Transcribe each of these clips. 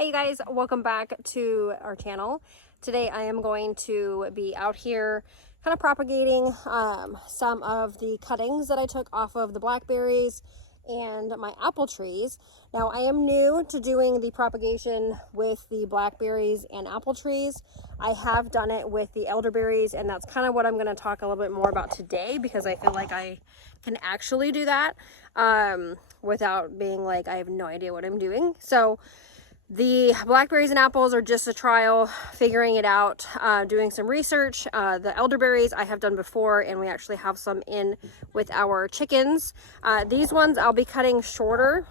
Hey you guys, welcome back to our channel. Today I am going to be out here kind of propagating some of the cuttings that I took off of the blackberries and my apple trees. Now I am new to doing the propagation with the blackberries and apple trees. I have done it with the elderberries, and that's kind of what I'm going to talk a little bit more about today, because I feel like I can actually do that without being like I have no idea what I'm doing. So the blackberries and apples are just a trial, figuring it out, doing some research. The elderberries I have done before, and we actually have some in with our chickens. These ones I'll be cutting shorter.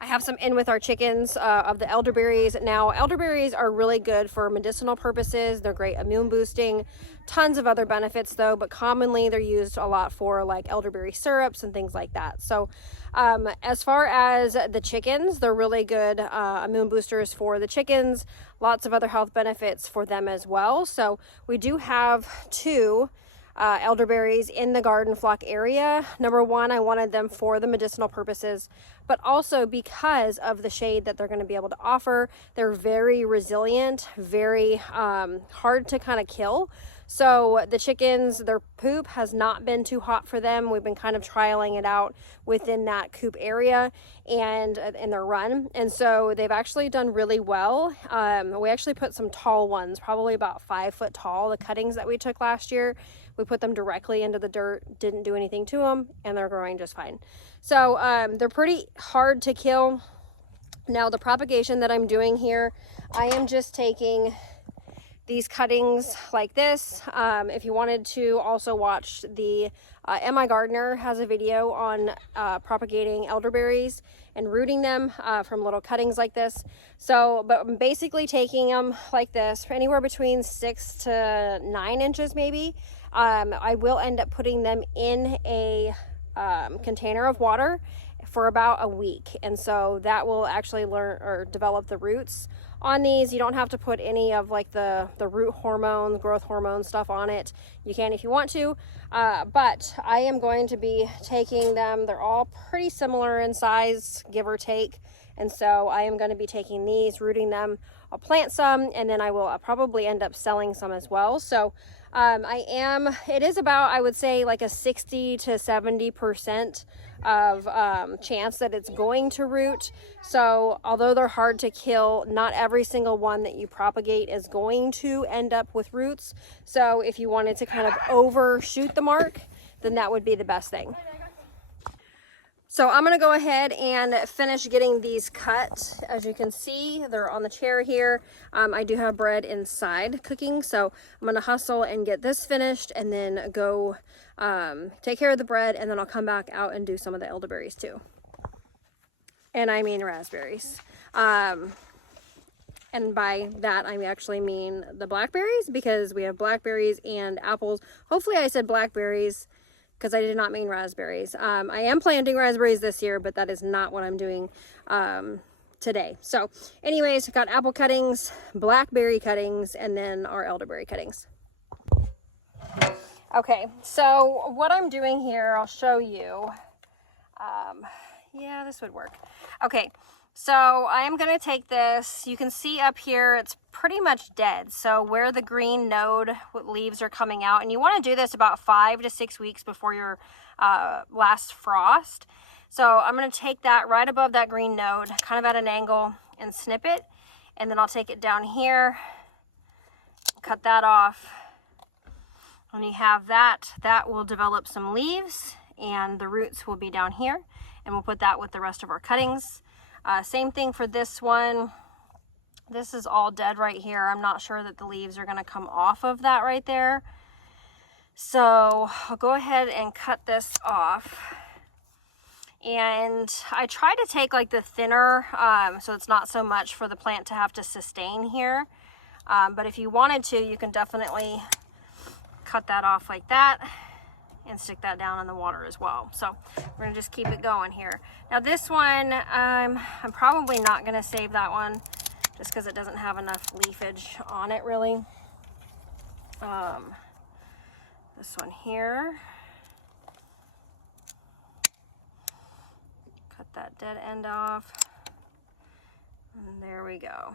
I have some in with our chickens of the elderberries. Now, elderberries are really good for medicinal purposes. They're great immune boosting, tons of other benefits though, but commonly they're used a lot for like elderberry syrups and things like that. So as far as the chickens, they're really good immune boosters for the chickens, lots of other health benefits for them as well. So we do have two elderberries in the garden flock area. Number one, I wanted them for the medicinal purposes, but also because of the shade that they're going to be able to offer. They're very resilient, very hard to kind of kill. So the chickens, their poop has not been too hot for them. We've been kind of trialing it out within that coop area and in their run. And so they've actually done really well. We actually put some tall ones, probably about 5 foot tall, the cuttings that we took last year. We put them directly into the dirt, didn't do anything to them, and they're growing just fine. So they're pretty hard to kill. Now the propagation that I'm doing here, I am just taking these cuttings like this. If you wanted to also watch the MI Gardener has a video on propagating elderberries and rooting them from little cuttings like this. So, but I'm basically taking them like this, anywhere between 6 to 9 inches maybe. I will end up putting them in a container of water for about a week, and so that will actually learn or develop the roots on these. You don't have to put any of like the root hormones, growth hormone stuff on it. You can if you want to, but I am going to be taking them. They're all pretty similar in size, give or take, and so I am going to be taking these, rooting them. I'll plant some, and then I will probably end up selling some as well. So it is about, I would say, like a 60 to 70% of chance that it's going to root. So although they're hard to kill, not every single one that you propagate is going to end up with roots. So if you wanted to kind of overshoot the mark, then that would be the best thing. So I'm going to go ahead and finish getting these cut. As you can see, they're on the chair here. I do have bread inside cooking, so I'm going to hustle and get this finished and then go take care of the bread, and then I'll come back out and do some of the elderberries too. And I mean raspberries. And by that, I actually mean the blackberries, because we have blackberries and apples. Hopefully I said blackberries, because I did not mean raspberries. I am planting raspberries this year, but that is not what I'm doing today. So anyways, got apple cuttings, blackberry cuttings, and then our elderberry cuttings. Okay, so what I'm doing here, I'll show you. Yeah, this would work. Okay, so I am going to take this. You can see up here, it's pretty much dead. So where the green node leaves are coming out, and you want to do this about 5 to 6 weeks before your last frost. So I'm going to take that right above that green node, kind of at an angle, and snip it. And then I'll take it down here, cut that off. When you have that, that will develop some leaves, and the roots will be down here. And we'll put that with the rest of our cuttings. Same thing for this one. This is all dead right here. I'm not sure that the leaves are going to come off of that right there. So I'll go ahead and cut this off. And I try to take like the thinner, so it's not so much for the plant to have to sustain here. But if you wanted to, you can definitely cut that off like that and stick that down in the water as well. So we're gonna just keep it going here. Now this one, I'm probably not gonna save that one just because it doesn't have enough leafage on it really. This one here, cut that dead end off, And there we go.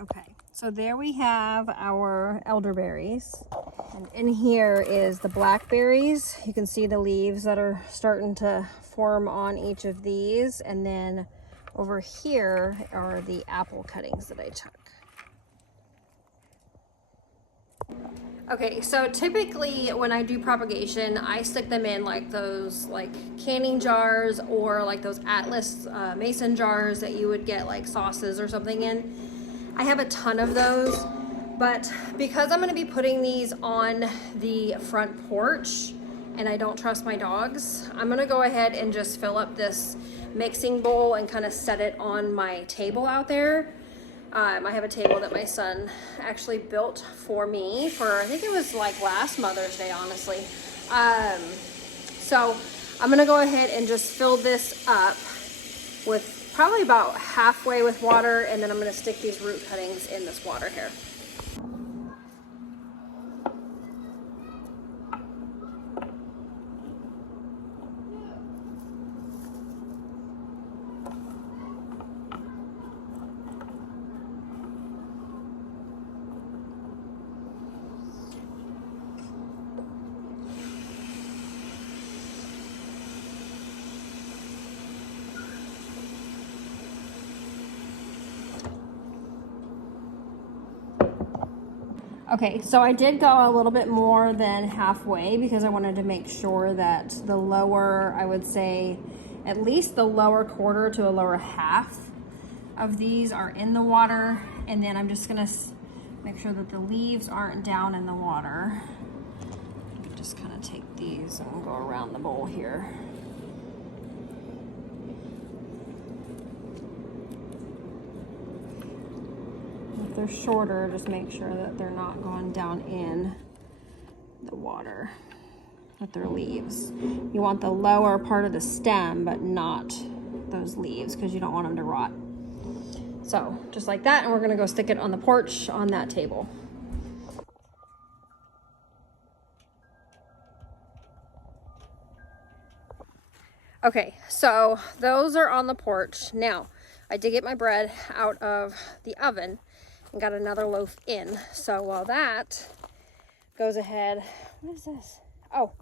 Okay, so there we have our elderberries. And in here is the blackberries. You can see the leaves that are starting to form on each of these. And then over here are the apple cuttings that I took. Okay, so typically when I do propagation, I stick them in like those like canning jars or like those Atlas mason jars that you would get like sauces or something in. I have a ton of those, but because I'm going to be putting these on the front porch and I don't trust my dogs, I'm going to go ahead and just fill up this mixing bowl and kind of set it on my table out there. I have a table that my son actually built for me for, I think it was like last Mother's Day, honestly. So I'm going to go ahead and just fill this up with probably about halfway with water, and then I'm going to stick these root cuttings in this water here. Okay, so I did go a little bit more than halfway because I wanted to make sure that the lower, I would say at least the lower quarter to a lower half of these are in the water. And then I'm just gonna make sure that the leaves aren't down in the water. Just kind of take these and go around the bowl here. If they're shorter, just make sure that they're not going down in the water with their leaves. You want the lower part of the stem, but not those leaves because you don't want them to rot. So just like that, and we're gonna go stick it on the porch on that table. Okay, so those are on the porch. Now, I did get my bread out of the oven and got another loaf in. So while that goes ahead, what is this? Oh,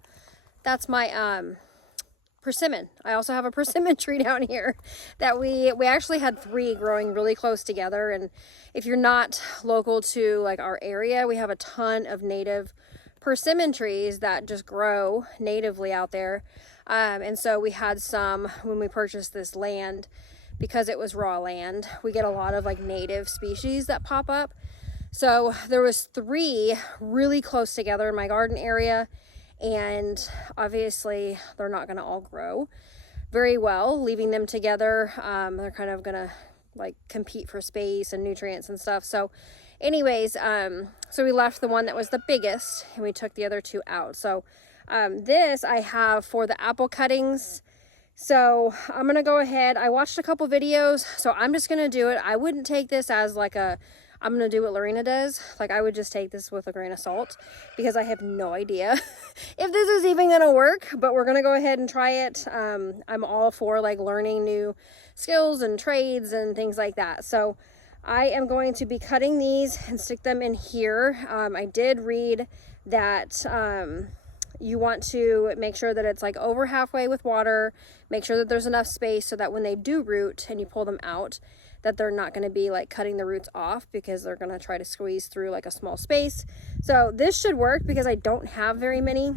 that's my persimmon. I also have a persimmon tree down here that we actually had 3 growing really close together. And if you're not local to like our area, we have a ton of native persimmon trees that just grow natively out there. And so we had some when we purchased this land, because it was raw land. We get a lot of like native species that pop up. So there was 3 really close together in my garden area, and obviously they're not going to all grow very well leaving them together. They're kind of going to like compete for space and nutrients and stuff. So anyways, so we left the one that was the biggest and we took the other 2 out. So this I have for the apple cuttings. So I'm going to go ahead. I watched a couple videos, so I'm just going to do it. I wouldn't take this as like I'm going to do what Lorena does. Like I would just take this with a grain of salt because I have no idea if this is even going to work, but we're going to go ahead and try it. I'm all for like learning new skills and trades and things like that. So I am going to be cutting these and stick them in here. I did read that, you want to make sure that it's like over halfway with water, make sure that there's enough space so that when they do root and you pull them out, that they're not going to be like cutting the roots off because they're going to try to squeeze through like a small space. So this should work because I don't have very many.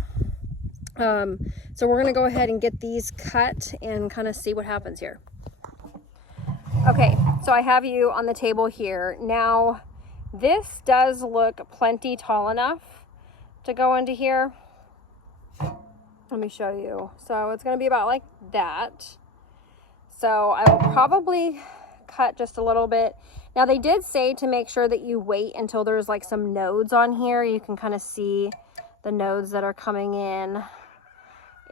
So we're going to go ahead and get these cut and kind of see what happens here. Okay, so I have you on the table here. Now, this does look plenty tall enough to go into here. Let me show you. So it's going to be about like that. So I will probably cut just a little bit. Now they did say to make sure that you wait until there's like some nodes on here. You can kind of see the nodes that are coming in.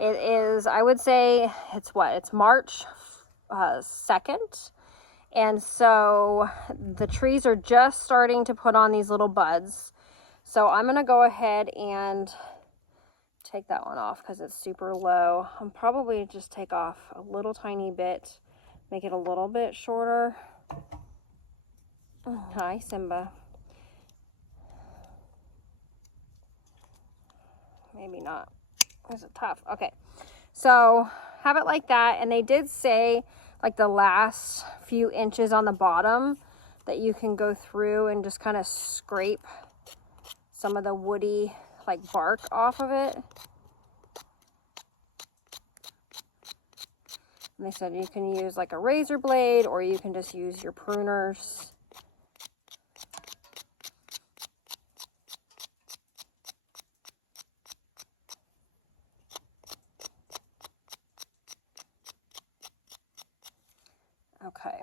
It is, I would say it's what? It's March 2nd. And so the trees are just starting to put on these little buds. So I'm going to go ahead and take that one off because it's super low. I'll probably just take off a little tiny bit, make it a little bit shorter. Hi, Simba. Maybe not. Is it tough? Okay, so have it like that. And they did say like the last few inches on the bottom that you can go through and just kind of scrape some of the woody like bark off of it. And they said you can use like a razor blade or you can just use your pruners. Okay,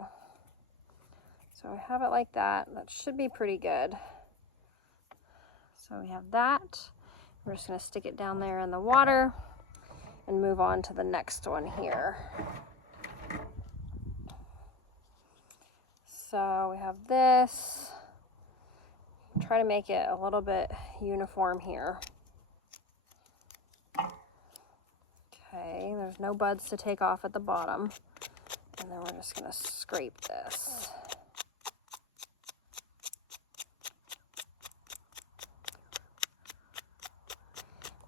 so I have it like that. That should be pretty good. So we have that. We're just going to stick it down there in the water and move on to the next one here. So we have this. Try to make it a little bit uniform here. Okay, there's no buds to take off at the bottom. And then we're just going to scrape this.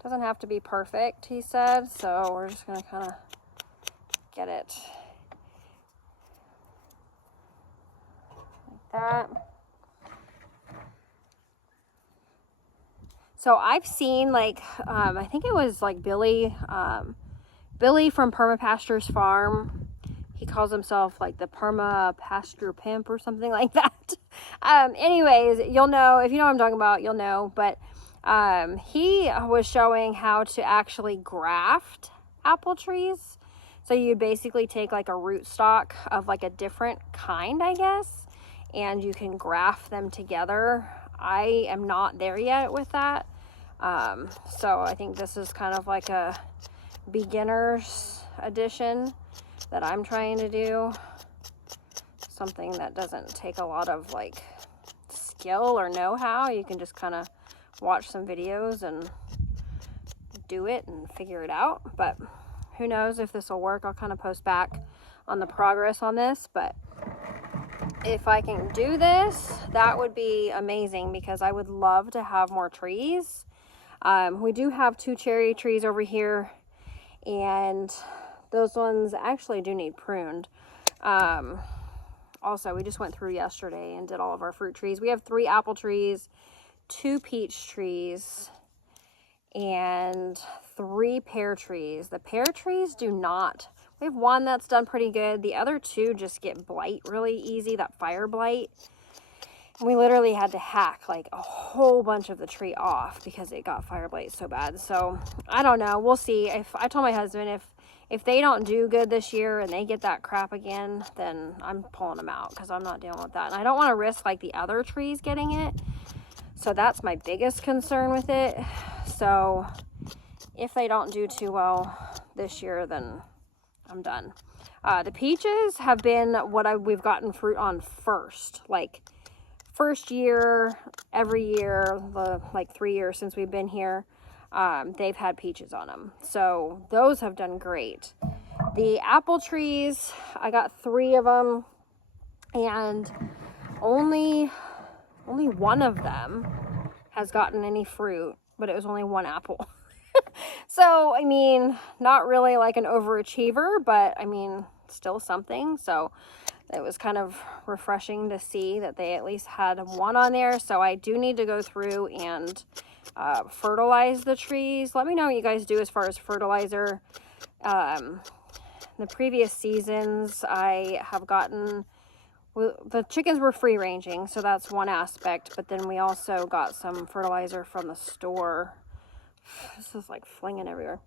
Doesn't have to be perfect, he said, so we're just going to kind of get it like that. So I've seen like, I think it was like Billy from Permapastures Farm. He calls himself like the Perma Pasture Pimp or something like that. Anyways, you'll know, if you know what I'm talking about, you'll know. But he was showing how to actually graft apple trees. So you'd basically take like a rootstock of like a different kind, I guess, and you can graft them together. I am not there yet with that. So I think this is kind of like a beginner's edition that I'm trying to do. Something that doesn't take a lot of like skill or know-how. You can just kind of watch some videos and do it and figure it out. But who knows if this will work. I'll kind of post back on the progress on this. But if I can do this, that would be amazing, because I would love to have more trees. We do have 2 cherry trees over here, and those ones actually do need pruned. Also, we just went through yesterday and did all of our fruit trees. We have 3 apple trees, 2 peach trees, and 3 pear trees. The pear trees do not. We have 1 that's done pretty good. The other 2 just get blight really easy, that fire blight. And we literally had to hack like a whole bunch of the tree off because it got fire blight so bad. So I don't know. We'll see. If I told my husband if they don't do good this year and they get that crap again, then I'm pulling them out, because I'm not dealing with that. And I don't want to risk like the other trees getting it. So that's my biggest concern with it. So if they don't do too well this year, then I'm done. The peaches have been what we've gotten fruit on first. Like first year, every year, the like 3 years since we've been here, they've had peaches on them. So those have done great. The apple trees, I got 3 of them, and only one of them has gotten any fruit, but it was only 1 apple. So, I mean, not really like an overachiever, but I mean, still something. So it was kind of refreshing to see that they at least had 1 on there. So I do need to go through and fertilize the trees. Let me know what you guys do as far as fertilizer. The previous seasons, I have gotten, the chickens were free ranging, so that's one aspect. But then we also got some fertilizer from the store. This is like flinging everywhere.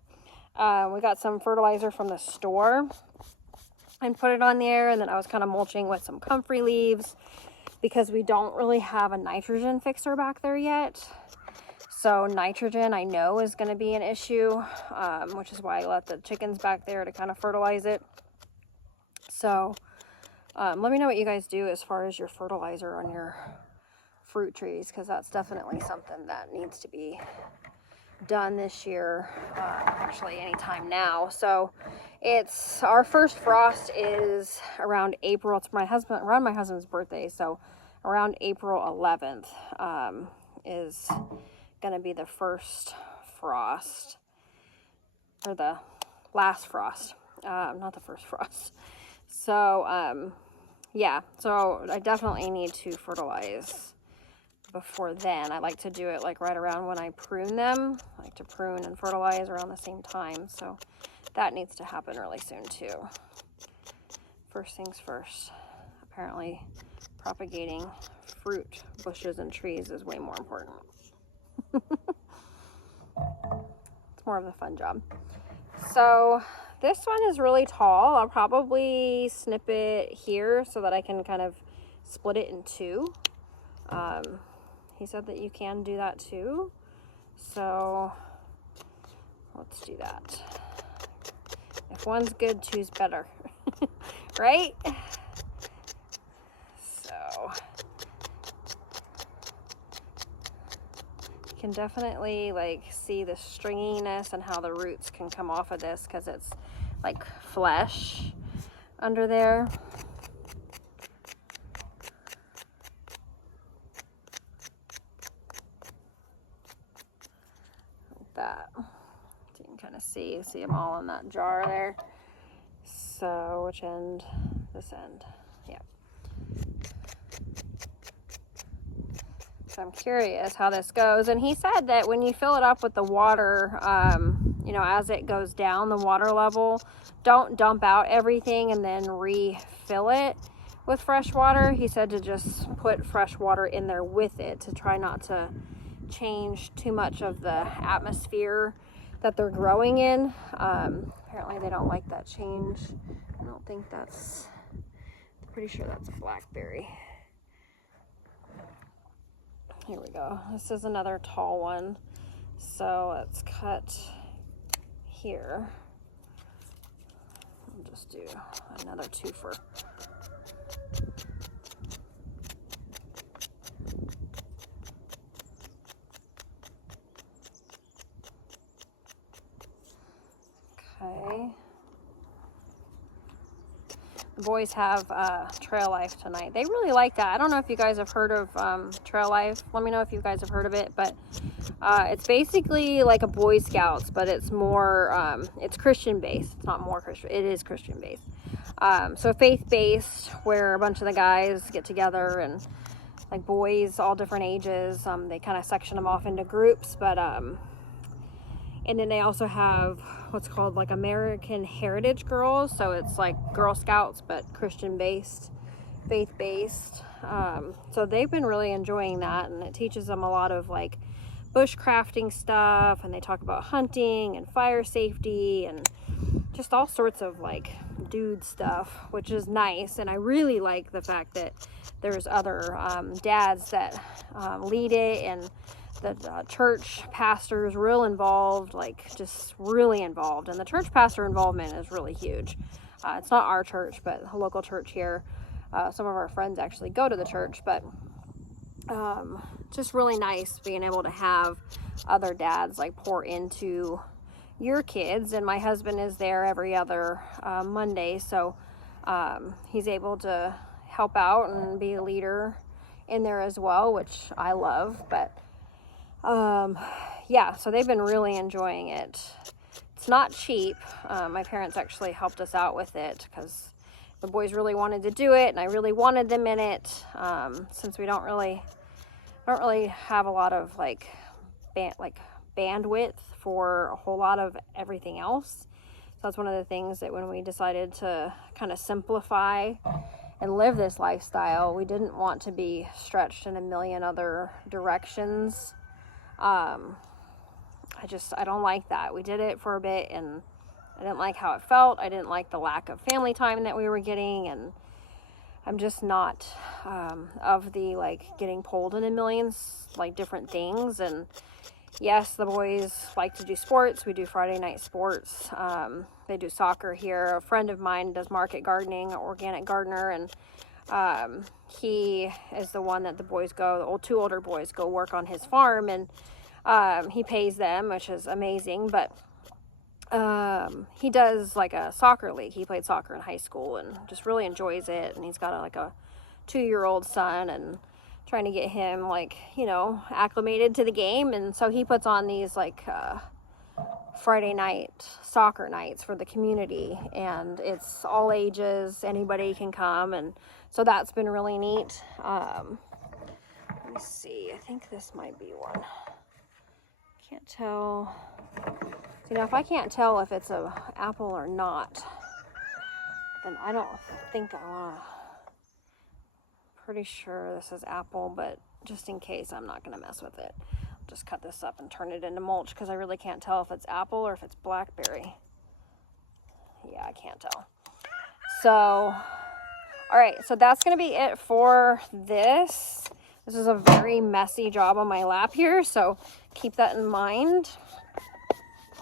We got some fertilizer from the store and put it on there, and then I was kind of mulching with some comfrey leaves, because we don't really have a nitrogen fixer back there yet. So nitrogen, I know, is going to be an issue, which is why I let the chickens back there to kind of fertilize it. So let me know what you guys do as far as your fertilizer on your fruit trees, because that's definitely something that needs to be done this year, actually anytime now. So it's our first frost is around April. It's around my husband's birthday, so around April 11th is gonna be the first frost, or the last frost, not the first frost. So yeah, so I definitely need to fertilize before then. I like to do it like right around when I prune them. I like to prune and fertilize around the same time, so that needs to happen really soon too. First things first. Apparently propagating fruit bushes and trees is way more important. It's more of the fun job. So this one is really tall. I'll probably snip it here so that I can kind of split it in 2. He said that you can do that too. So let's do that. If one's good, two's better. Right? So you can definitely like see the stringiness and how the roots can come off of this, because it's like flesh under there. That, so you can kind of see them all in that jar there. So which end? This end. Yeah. I'm curious how this goes. And he said that when you fill it up with the water, you know, as it goes down the water level, don't dump out everything and then refill it with fresh water. He said to just put fresh water in there with it to try not to change too much of the atmosphere that they're growing in. Apparently they don't like that change. I don't think that's, I'm pretty sure that's a blackberry. Here we go. This is another tall one. So let's cut here. I'll just do another twofer. Okay. The boys have Trail Life tonight. They really like that. I don't know if you guys have heard of Trail Life. Let me know if you guys have heard of it. But it's basically like a Boy Scouts, but it's more, it's Christian based. It's not more Christian. It is Christian based. So faith based, where a bunch of the guys get together and like boys, all different ages. They kind of section them off into groups, but and then they also have what's called like American Heritage Girls. So it's like Girl Scouts, but Christian based, faith based. So they've been really enjoying that, and it teaches them a lot of like bushcrafting stuff, and they talk about hunting and fire safety and just all sorts of like dude stuff, which is nice. And I really like the fact that there's other dads that lead it, and the church pastor is real involved, like just really involved. And the church pastor involvement is really huge. It's not our church, but a local church here. Some of our friends actually go to the church, but just really nice being able to have other dads like pour into your kids. And my husband is there every other Monday, so he's able to help out and be a leader in there as well, which I love. But yeah, so they've been really enjoying it. It's not cheap. My parents actually helped us out with it because the boys really wanted to do it, and I really wanted them in it. Since we don't really have a lot of like bandwidth for a whole lot of everything else. So that's one of the things that when we decided to kind of simplify and live this lifestyle, we didn't want to be stretched in a million other directions. I don't like that. We did it for a bit, and I didn't like how it felt. I didn't like the lack of family time that we were getting, and I'm just not of the like getting pulled in a million like different things. And yes, the boys like to do sports. We do Friday night sports. They do soccer here. A friend of mine does market gardening, organic gardener, and he is the one that the boys go, the two older boys go work on his farm, and he pays them, which is amazing. But he does like a soccer league. He played soccer in high school and just really enjoys it. And he's got like a 2-year-old son, and trying to get him like, you know, acclimated to the game. And so he puts on these like Friday night soccer nights for the community, and it's all ages, anybody can come. And so that's been really neat. Let me see, I think this might be one. Can't tell. You know, if I can't tell if it's an apple or not, then I don't think I want to. Pretty sure this is apple, but just in case, I'm not going to mess with it. I'll just cut this up and turn it into mulch, because I really can't tell if it's apple or if it's blackberry. Yeah, I can't tell. So, all right, so that's going to be it for this. This is a very messy job on my lap here, so keep that in mind.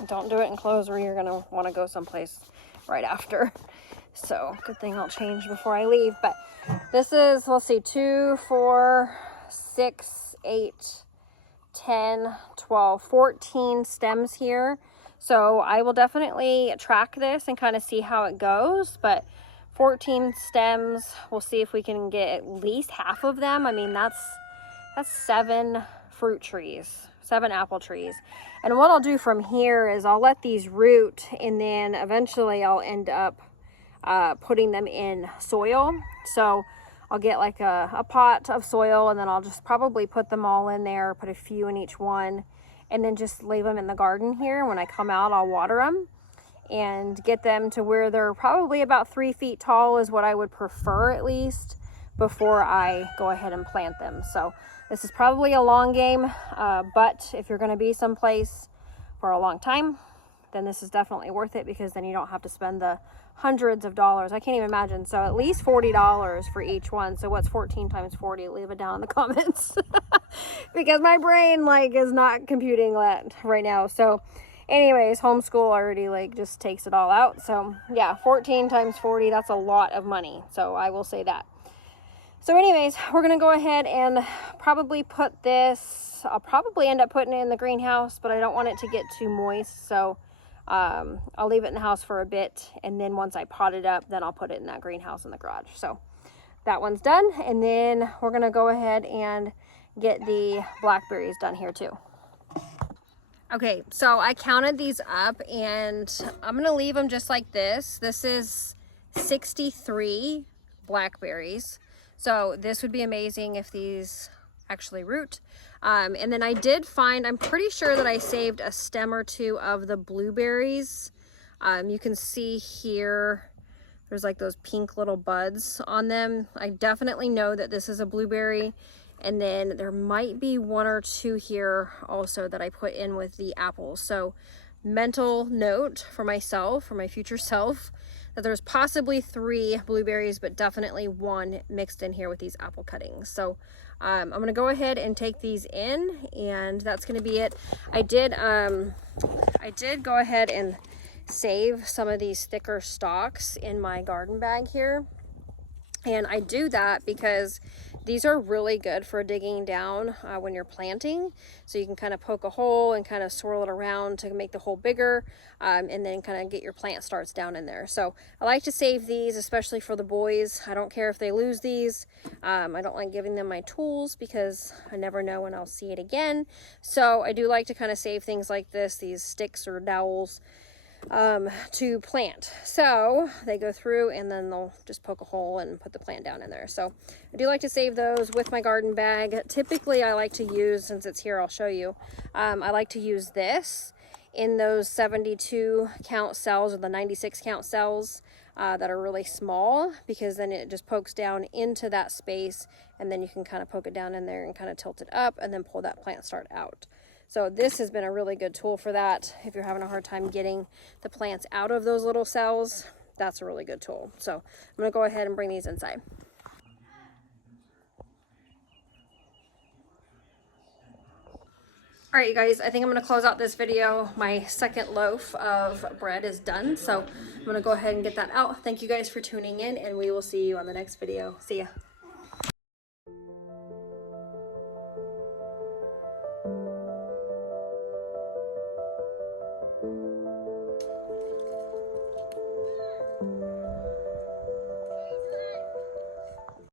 Don't do it in clothes where you're going to want to go someplace right after. So, good thing I'll change before I leave. But this is, let's see, 2, 4, 6, 8, 10, 12, 14 stems here. So I will definitely track this and kind of see how it goes. But 14 stems, we'll see if we can get at least half of them. I mean, that's 7 fruit trees, 7 apple trees. And what I'll do from here is I'll let these root, and then eventually I'll end up putting them in soil. So I'll get like a pot of soil, and then I'll just probably put them all in there, put a few in each one, and then just leave them in the garden here. When I come out, I'll water them and get them to where they're probably about 3 feet tall is what I would prefer, at least, before I go ahead and plant them. So this is probably a long game, but if you're going to be someplace for a long time, then this is definitely worth it, because then you don't have to spend the hundreds of dollars. I can't even imagine. So at least $40 for each one. So what's 14 times 40? Leave it down in the comments because my brain like is not computing that right now. So anyways, homeschool already like just takes it all out. So yeah, 14 times 40, that's a lot of money. So I will say that. So anyways, we're going to go ahead and probably put this, I'll probably end up putting it in the greenhouse, but I don't want it to get too moist. So I'll leave it in the house for a bit, and then once I pot it up, then I'll put it in that greenhouse in the garage. So that one's done, and then we're going to go ahead and get the blackberries done here too. Okay, so I counted these up, and I'm going to leave them just like this. This is 63 blackberries. So this would be amazing if these actually root. And then I did find, I'm pretty sure that I saved a stem or two of the blueberries. You can see here, there's like those pink little buds on them. I definitely know that this is a blueberry. And then there might be 1 or 2 here also that I put in with the apples. So mental note for myself, for my future self, that there's possibly 3 blueberries, but definitely 1 mixed in here with these apple cuttings. So I'm going to go ahead and take these in, and that's going to be it. I did go ahead and save some of these thicker stalks in my garden bag here. And I do that because these are really good for digging down when you're planting. So you can kind of poke a hole and kind of swirl it around to make the hole bigger, and then kind of get your plant starts down in there. So I like to save these, especially for the boys. I don't care if they lose these. I don't like giving them my tools because I never know when I'll see it again. So I do like to kind of save things like this, these sticks or dowels, to plant. So they go through and then they'll just poke a hole and put the plant down in there. So I do like to save those with my garden bag. Typically I like to use, since it's here, I'll show you, I like to use this in those 72 count cells or the 96 count cells that are really small, because then it just pokes down into that space, and then you can kind of poke it down in there and kind of tilt it up and then pull that plant start out. So this has been a really good tool for that. If you're having a hard time getting the plants out of those little cells, that's a really good tool. So I'm going to go ahead and bring these inside. All right, you guys, I think I'm going to close out this video. My second loaf of bread is done, so I'm going to go ahead and get that out. Thank you guys for tuning in, and we will see you on the next video. See ya.